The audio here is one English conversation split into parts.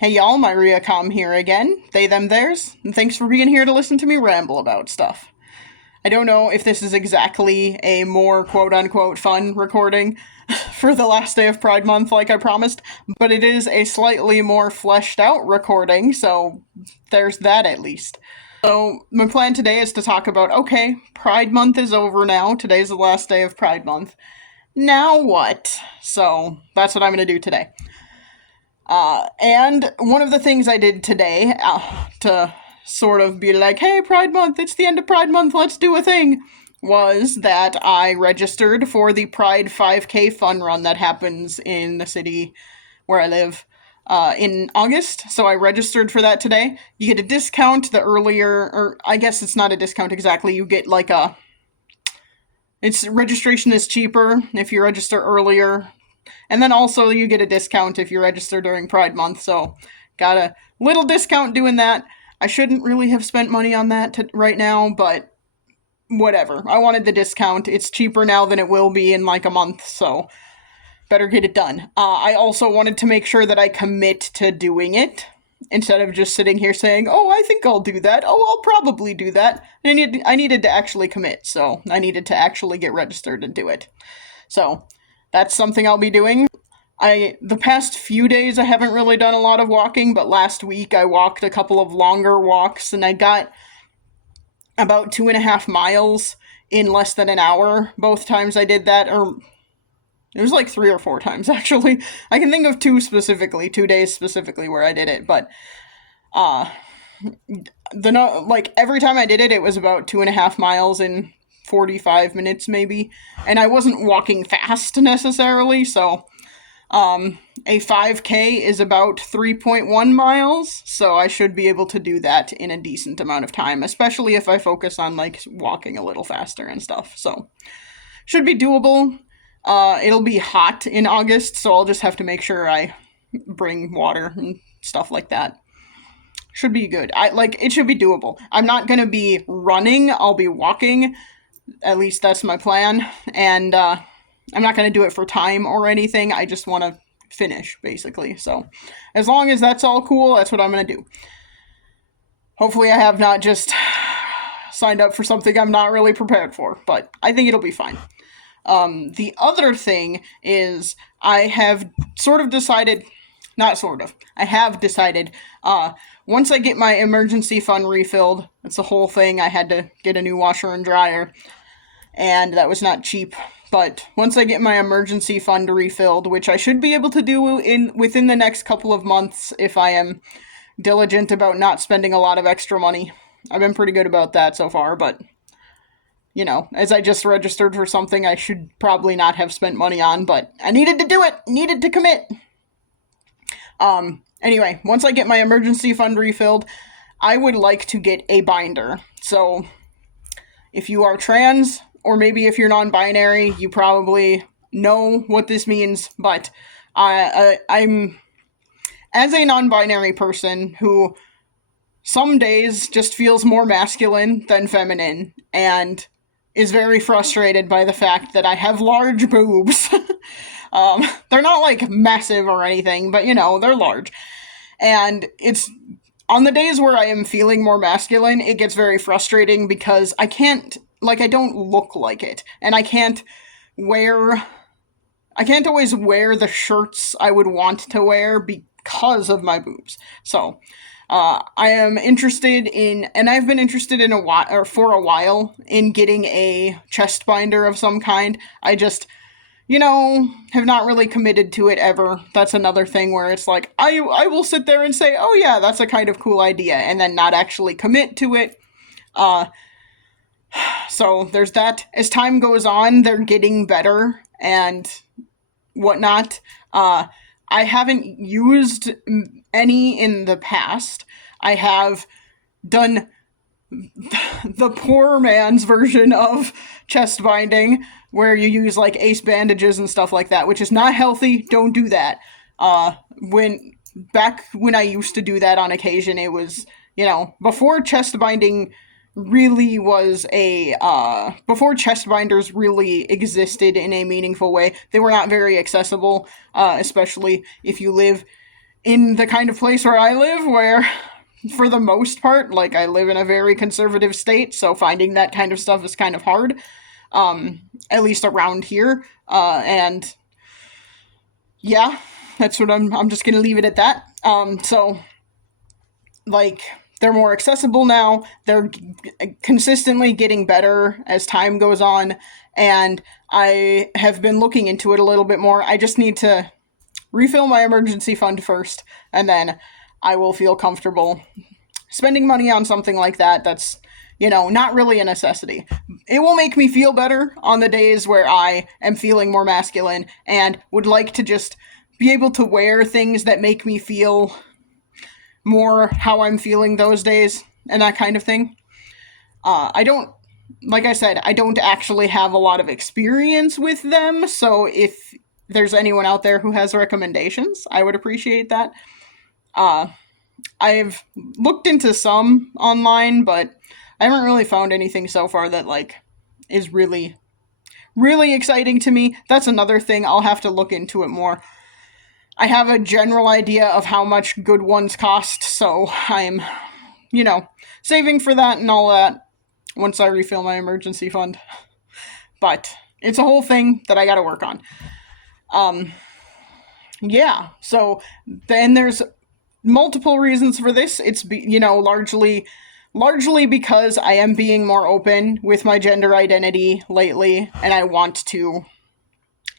Hey y'all, Myria Com here again, they them theirs, and thanks for being here to listen to me ramble about stuff. I don't know if this is exactly a more quote unquote fun recording for the last day of Pride Month like I promised, but it is a slightly more fleshed out recording, so there's that at least. So, my plan today is to talk about okay, Pride Month is over now, today's the last day of Pride Month. Now what? So, that's what I'm gonna do today. And one of the things I did today to sort of be like, hey, Pride Month, it's the end of Pride Month, let's do a thing, was that I registered for the Pride 5K fun run that happens in the city where I live in August. So I registered for that today. You get a discount the earlier, or I guess it's not a discount exactly, you get like a. It's registration is cheaper if you register earlier, and then also you get a discount if you register during Pride Month, so got a little discount doing that. I shouldn't really have spent money on that right now, but whatever. I wanted the discount. It's cheaper now than it will be in like a month, so better get it done. I also wanted to make sure that I commit to doing it instead of just sitting here saying, oh, I think I'll do that. Oh, I'll probably do that. And I needed to actually commit, so I needed to actually get registered and do it. So that's something I'll be doing. The past few days I haven't really done a lot of walking, but last week I walked a couple of longer walks and I got about 2.5 miles in less than an hour. Both times I did that, or it was like 3 or 4 times actually. I can think of 2 days specifically where I did it, but every time I did it, it was about 2.5 miles in 45 minutes maybe, and I wasn't walking fast necessarily, so a 5K is about 3.1 miles, so I should be able to do that in a decent amount of time, especially if I focus on like walking a little faster and stuff. So should be doable. It'll be hot in August, so I'll just have to make sure I bring water and stuff like that. Should be good. It should be doable. I'm not gonna be running, I'll be walking. At least that's my plan. And I'm not going to do it for time or anything. I just want to finish, basically. So as long as that's all cool, that's what I'm going to do. Hopefully I have not just signed up for something I'm not really prepared for, but I think it'll be fine. The other thing is I have sort of decided, not sort of, I have decided, once I get my emergency fund refilled, that's the whole thing, I had to get a new washer and dryer, and that was not cheap. But once I get my emergency fund refilled, which I should be able to do within the next couple of months if I am diligent about not spending a lot of extra money. I've been pretty good about that so far, but as I just registered for something I should probably not have spent money on, but I needed to do it, needed to commit. Anyway, once I get my emergency fund refilled, I would like to get a binder. So if you are trans, or maybe if you're non-binary, you probably know what this means, but I'm, as a non-binary person who some days just feels more masculine than feminine, and is very frustrated by the fact that I have large boobs. They're not like massive or anything, but they're large. And it's on the days where I am feeling more masculine, it gets very frustrating because I don't look like it. And I can't always wear the shirts I would want to wear because of my boobs. So, I am interested in, and I've been interested in for a while, in getting a chest binder of some kind. I just, have not really committed to it ever. That's another thing where it's like, I will sit there and say, oh yeah, that's a kind of cool idea, and then not actually commit to it. So there's that. As time goes on, they're getting better and whatnot. I haven't used any in the past. I have done the poor man's version of chest binding, where you use like ace bandages and stuff like that, which is not healthy. Don't do that. Back when I used to do that on occasion, it was, before chest binding really was before chest binders really existed in a meaningful way, they were not very accessible, especially if you live in the kind of place where I live, where for the most part, like I live in a very conservative state, so finding that kind of stuff is kind of hard, at least around here. And yeah, that's what I'm just gonna leave it at that. So like they're more accessible now. They're consistently getting better as time goes on, and I have been looking into it a little bit more. I just need to refill my emergency fund first, and then I will feel comfortable spending money on something like that that's, not really a necessity. It will make me feel better on the days where I am feeling more masculine and would like to just be able to wear things that make me feel more how I'm feeling those days and that kind of thing. I don't, like I said, I don't actually have a lot of experience with them, so if there's anyone out there who has recommendations, I would appreciate that. Uh, I've looked into some online, but I haven't really found anything so far that like is really really exciting to me. That's another thing. I'll have to look into it more. I have a general idea of how much good ones cost, so I'm, saving for that and all that once I refill my emergency fund. But it's a whole thing that I got to work on. Um yeah, so then there's multiple reasons for this. It's largely because I am being more open with my gender identity lately, and I want to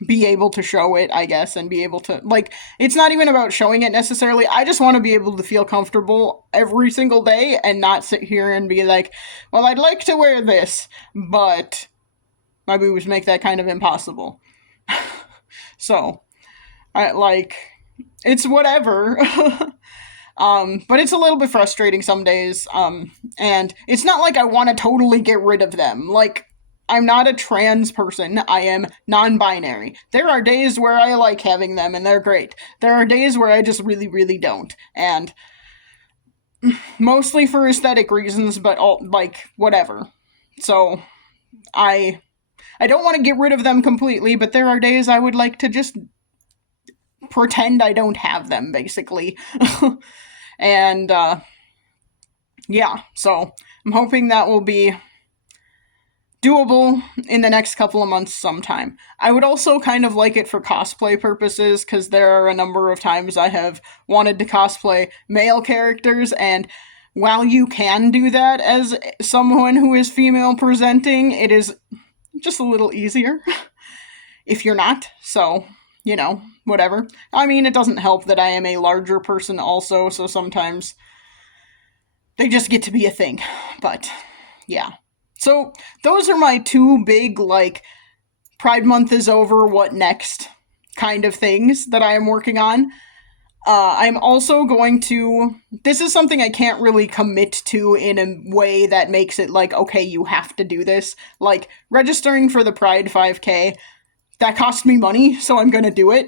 be able to show it, I guess, and be able to, like, it's not even about showing it necessarily. I just want to be able to feel comfortable every single day and not sit here and be like, well, I'd like to wear this, but my boobs make that kind of impossible. So, I like, it's whatever. But it's a little bit frustrating some days. And it's not like I want to totally get rid of them. Like, I'm not a trans person. I am non-binary. There are days where I like having them and they're great. There are days where I just really, really don't. And mostly for aesthetic reasons, but all, like, whatever. So, I I don't want to get rid of them completely, but there are days I would like to just pretend I don't have them, basically. And yeah, so I'm hoping that will be doable in the next couple of months sometime. I would also kind of like it for cosplay purposes, because there are a number of times I have wanted to cosplay male characters, and while you can do that as someone who is female presenting, it is just a little easier if you're not. So, whatever. I mean, it doesn't help that I am a larger person also, so sometimes they just get to be a thing. But, yeah. So, those are my two big, like, Pride Month is over, what next kind of things that I am working on. I'm also going to. This is something I can't really commit to in a way that makes it like, okay, you have to do this. Like, registering for the Pride 5K, that cost me money, so I'm gonna do it.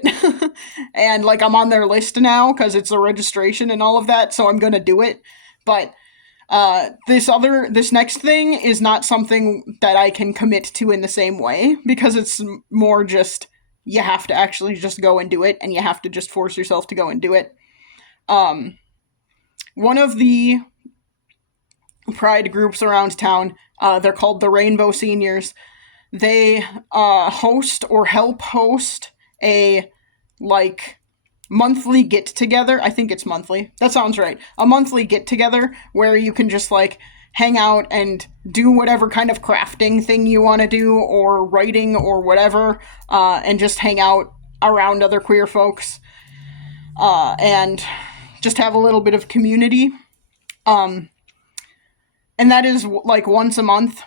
And, like, I'm on their list now because it's a registration and all of that, so I'm gonna do it. But this next thing is not something that I can commit to in the same way, because it's more just you have to actually just go and do it, and you have to just force yourself to go and do it. Um, One of the pride groups around town, they're called the Rainbow Seniors. They host or help host a, like, monthly get together. I think it's monthly. That sounds right. A monthly get together where you can just, like, hang out and do whatever kind of crafting thing you want to do, or writing, or whatever, and just hang out around other queer folks, and just have a little bit of community. And that is, like, once a month,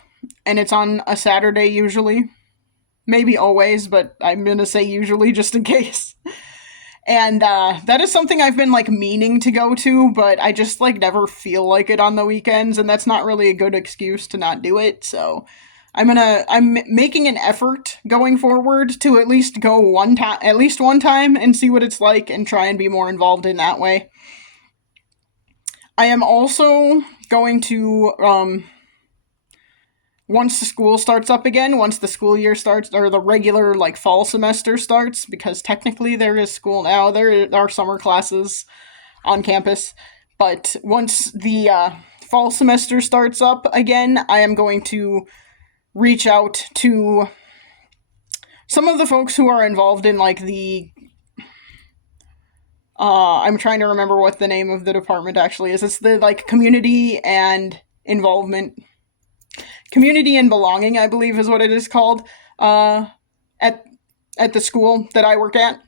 and it's on a Saturday usually. Maybe always, but I'm gonna say usually just in case. And that is something I've been, like, meaning to go to, but I just, like, never feel like it on the weekends, and that's not really a good excuse to not do it. So I'm making an effort going forward to at least go at least one time, and see what it's like, and try and be more involved in that way. I am also going to once the school starts up again, once the school year starts, or the regular like fall semester starts, because technically there is school now, there are summer classes on campus, but once the fall semester starts up again, I am going to reach out to some of the folks who are involved in like the I'm trying to remember what the name of the department actually is. It's the like community and involvement, community and belonging, I believe is what it is called. At at the school that I work at.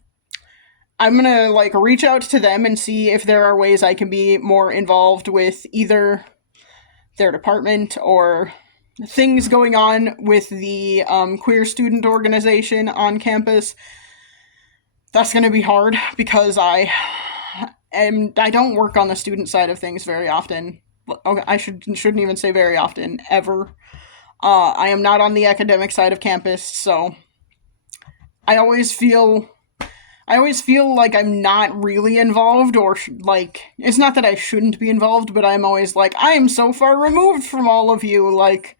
I'm gonna like reach out to them and see if there are ways I can be more involved with either their department or things going on with the queer student organization on campus. That's gonna be hard because I don't work on the student side of things very often. Okay, I shouldn't even say very often, ever. I am not on the academic side of campus, so I always feel like I'm not really involved, or like, it's not that I shouldn't be involved, but I'm always like, I am so far removed from all of you, like,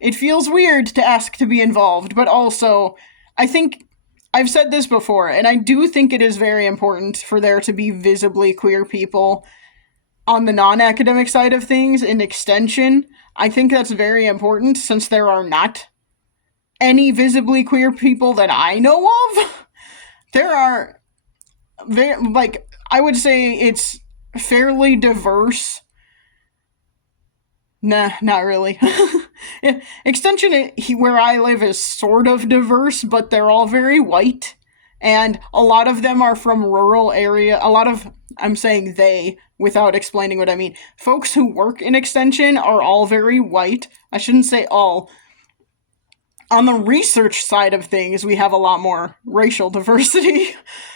it feels weird to ask to be involved, but also, I think, I've said this before, and I do think it is very important for there to be visibly queer people on the non-academic side of things in extension. I think that's very important since there are not any visibly queer people that I know of. There are very, like, I would say it's fairly diverse. Nah, not really. Extension where I live is sort of diverse, but they're all very white. And a lot of them are from rural area. A lot of, I'm saying they without explaining what I mean. Folks who work in Extension are all very white. I shouldn't say all. On the research side of things, we have a lot more racial diversity.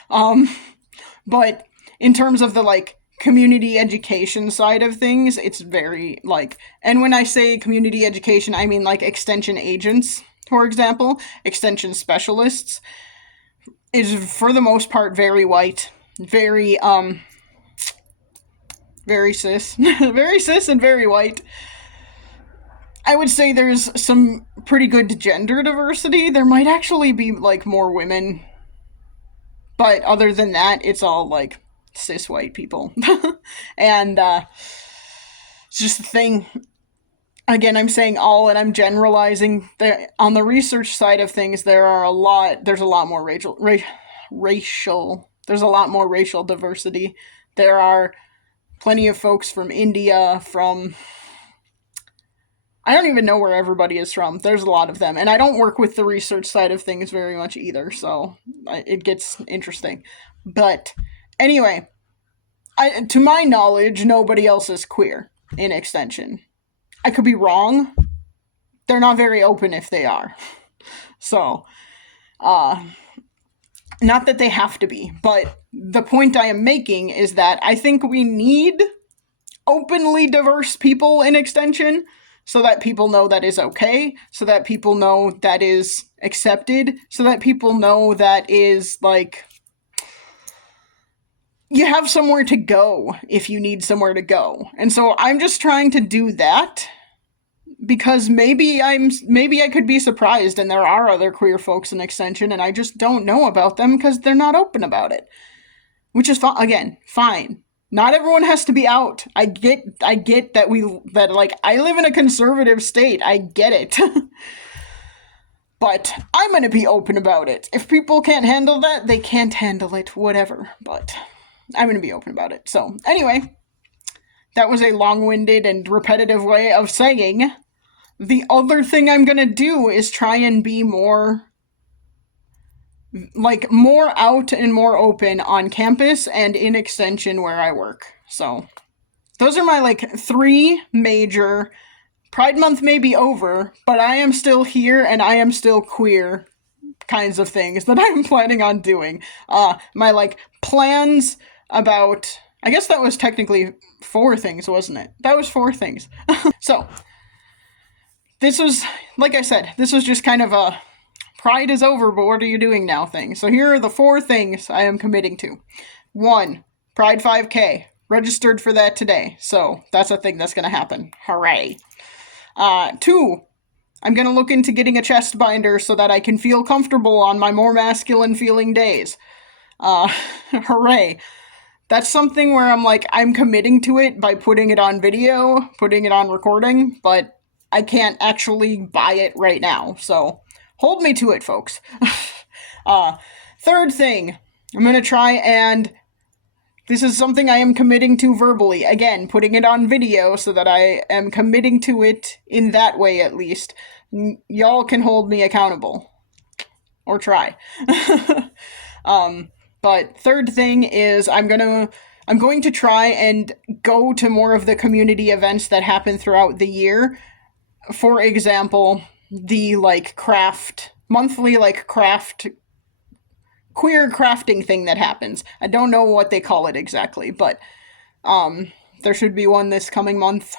But in terms of the like community education side of things, it's very like, and when I say community education, I mean like extension agents, for example, extension specialists, is for the most part very white, very very cis, very cis and very white. I would say there's some pretty good gender diversity. There might actually be like more women, but other than that, it's all like cis white people. And it's just the thing. Again, I'm saying all, and I'm generalizing. On the research side of things, there's a lot more there's a lot more racial diversity. There are plenty of folks from India, from, I don't even know where everybody is from. There's a lot of them. And I don't work with the research side of things very much either, so it gets interesting. But anyway, to my knowledge, nobody else is queer in Extension. I could be wrong. They're not very open if they are. So, not that they have to be, but the point I am making is that I think we need openly diverse people in Extension so that people know that is okay, so that people know that is accepted, so that people know that is like, you have somewhere to go if you need somewhere to go. And so I'm just trying to do that because maybe I could be surprised and there are other queer folks in Extension and I just don't know about them because they're not open about it. Which is again, fine. Not everyone has to be out. I get that like I live in a conservative state. I get it. But I'm going to be open about it. If people can't handle that, they can't handle it, whatever. But I'm going to be open about it. So, anyway, that was a long-winded and repetitive way of saying the other thing I'm going to do is try and be more out and more open on campus and in Extension where I work. So, those are my like 3 major. Pride Month may be over, but I am still here and I am still queer kinds of things that I'm planning on doing. My like plans about, I guess that was technically 4 things, wasn't it? That was 4 things. So, this was, like I said, this was just kind of a Pride is over, but what are you doing now thing. So here are the 4 things I am committing to. 1, Pride 5K. Registered for that today. So that's a thing that's going to happen. Hooray. 2, I'm gonna look into getting a chest binder so that I can feel comfortable on my more masculine feeling days. Hooray. That's something where I'm like, I'm committing to it by putting it on video, putting it on recording, but I can't actually buy it right now. So hold me to it, folks. Third thing, I'm going to try and this is something I am committing to verbally. Again, putting it on video so that I am committing to it in that way at least. Y'all can hold me accountable. Or try. But third thing is I'm going to try and go to more of the community events that happen throughout the year. For example, the monthly craft queer crafting thing that happens. I don't know what they call it exactly, but there should be one this coming month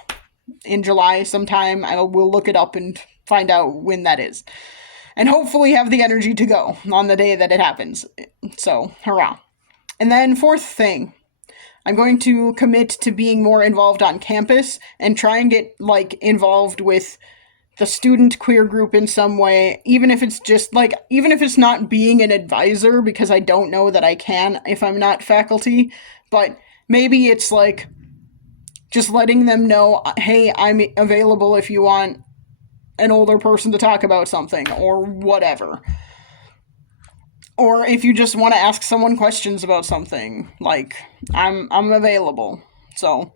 in July sometime. I will look it up and find out when that is. And hopefully have the energy to go on the day that it happens. So, hurrah. And then fourth thing, I'm going to commit to being more involved on campus and try and get involved with the student queer group in some way, even if it's just even if it's not being an advisor, because I don't know that I can if I'm not faculty, but maybe it's just letting them know, hey, I'm available if you want an older person to talk about something or whatever. Or if you just want to ask someone questions about something, I'm available. So,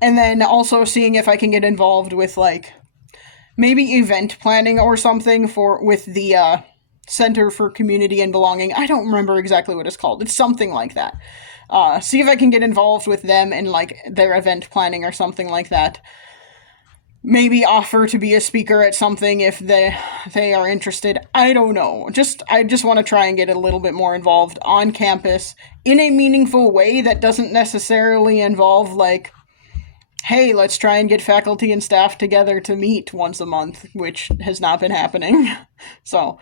and then also seeing if I can get involved with maybe event planning or something with the Center for Community and Belonging. I don't remember exactly what it's called. It's something like that. See if I can get involved with them in their event planning or something like that. Maybe offer to be a speaker at something if they are interested. I don't know. I just want to try and get a little bit more involved on campus in a meaningful way that doesn't necessarily involve hey, let's try and get faculty and staff together to meet once a month, which has not been happening. So,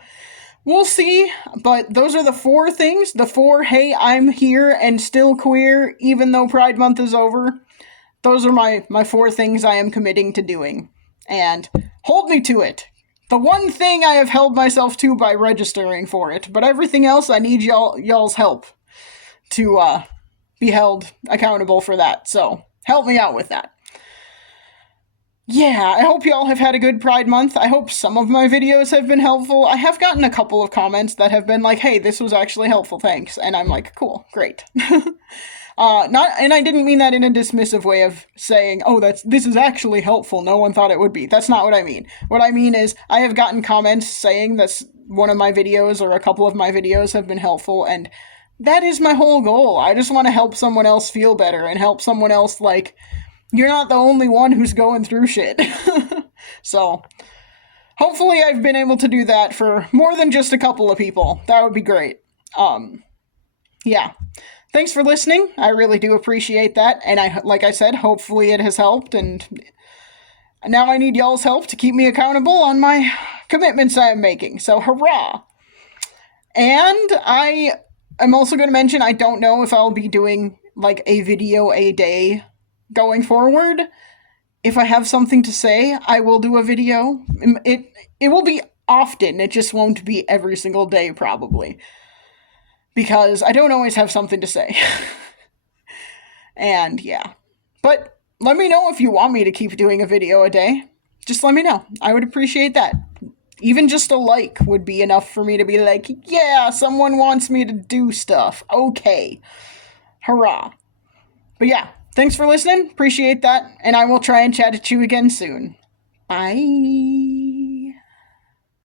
we'll see. But those are the four things. The four, hey, I'm here and still queer even though Pride Month is over. Those are my four things I am committing to doing. And hold me to it. The one thing I have held myself to by registering for it, but everything else I need y'all's help to be held accountable for that. So help me out with that. Yeah, I hope y'all have had a good Pride Month. I hope some of my videos have been helpful. I have gotten a couple of comments that have been hey, this was actually helpful, thanks. And I'm cool, great. And I didn't mean that in a dismissive way of saying, oh, this is actually helpful, no one thought it would be. That's not what I mean. What I mean is, I have gotten comments saying that one of my videos or a couple of my videos have been helpful, and that is my whole goal. I just want to help someone else feel better and help someone else, you're not the only one who's going through shit. So, hopefully I've been able to do that for more than just a couple of people. That would be great. Yeah. Thanks for listening. I really do appreciate that. And like I said, hopefully it has helped. And now I need y'all's help to keep me accountable on my commitments I am making. So hurrah. And I am also going to mention, I don't know if I'll be doing a video a day going forward. If I have something to say, I will do a video. It will be often. It just won't be every single day, probably. Because I don't always have something to say. And yeah. But let me know if you want me to keep doing a video a day. Just let me know. I would appreciate that. Even just a like would be enough for me to be yeah, someone wants me to do stuff. Okay. Hurrah. But yeah, thanks for listening. Appreciate that. And I will try and chat at you again soon. Bye.